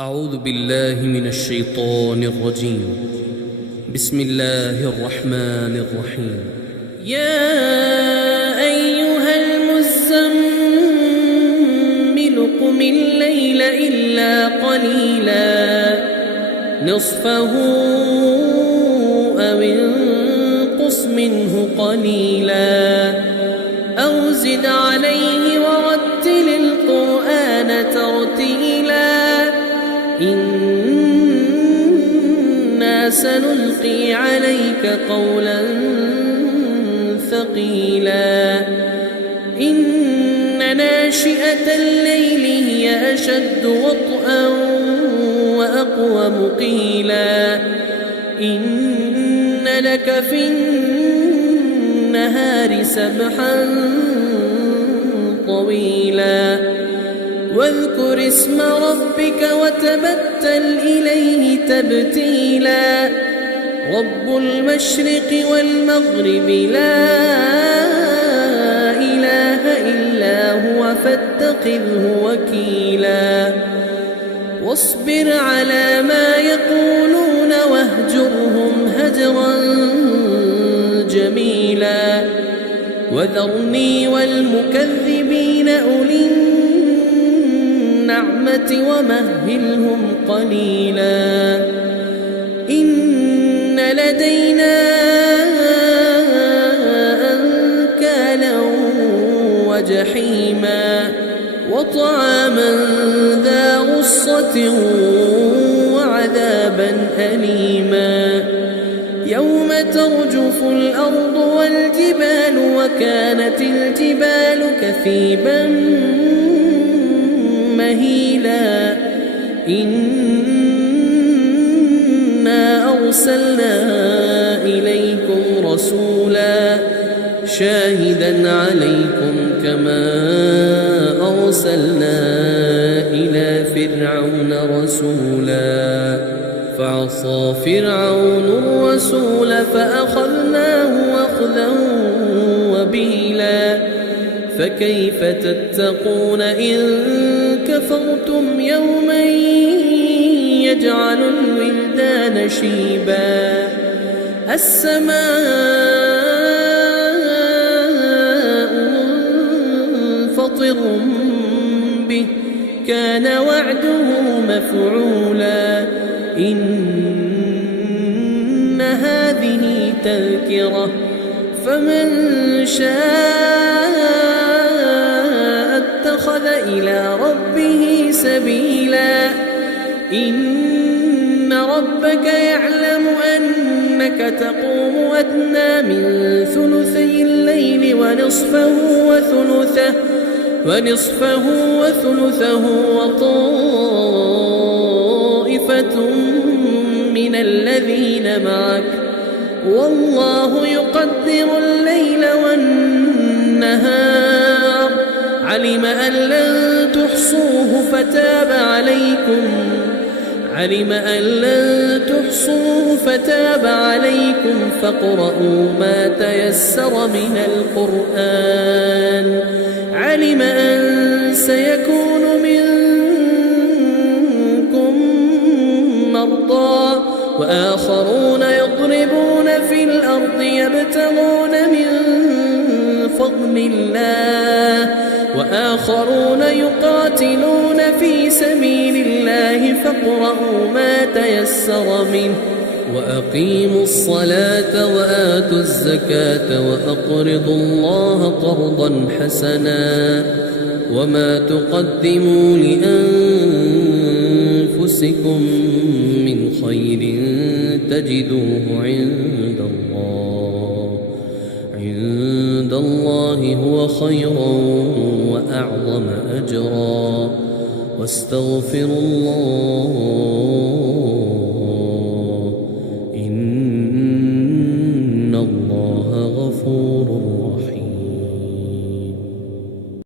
أعوذ بالله من الشيطان الرجيم. بسم الله الرحمن الرحيم. يا أيها المزمل قم الليل إلا قليلا نصفه أو انقص منه قليلا أو زد عليه ورتل القرآن ترتيلا إنا سنلقي عليك قولا ثقيلا إن ناشئة الليل هي أشد وطئا وأقوم قيلا إن لك في النهار سبحا طويلا واذكر اسم ربك وتبتل إليه تبتيلا رب المشرق والمغرب لا إله إلا هو فاتخذه وكيلا واصبر على ما يقولون واهجرهم هجرا جميلا وذرني والمكذبين أولي النعمة ومهلهم قليلا إن لدينا أنكالا وجحيما وطعاما ذا غصة وعذابا أليما يوم ترجف الأرض والجبال وكانت الجبال كثيبا مهيلا إنا أرسلنا إليكم رسولا شاهدا عليكم كما أرسلنا إلى فرعون رسولا فعصى فرعون الرسول فأخذناه أخذا وبيلا فكيف تتقون إن كفرتم يوما يجعل الولدان شيبا السماء منفطر به كان وعده مفعولا إن هذه تذكرة فمن شاء اتخذ إلى ربه سبيلا إن ربك يعلم أنك تقوم أدنى من ثلثي الليل ونصفه وثلثه وطائفة من الذين معك والله يقدر الليل والنهار علم أن لن تحصوه فتاب عليكم فاقرؤوا ما تيسر من القرآن علم أن سيكون منكم مرضى وآخرون يضربون في الأرض يبتغون من فضل الله وآخرون يقاتلون في سبيل الله فاقرؤوا ما تيسر منه وأقيموا الصلاة وآتوا الزكاة وأقرضوا الله قرضا حسنا وما تقدموا لأنفسكم من خير تجدوه عند الله هو خيرا وأعظم أجرا واستغفروا الله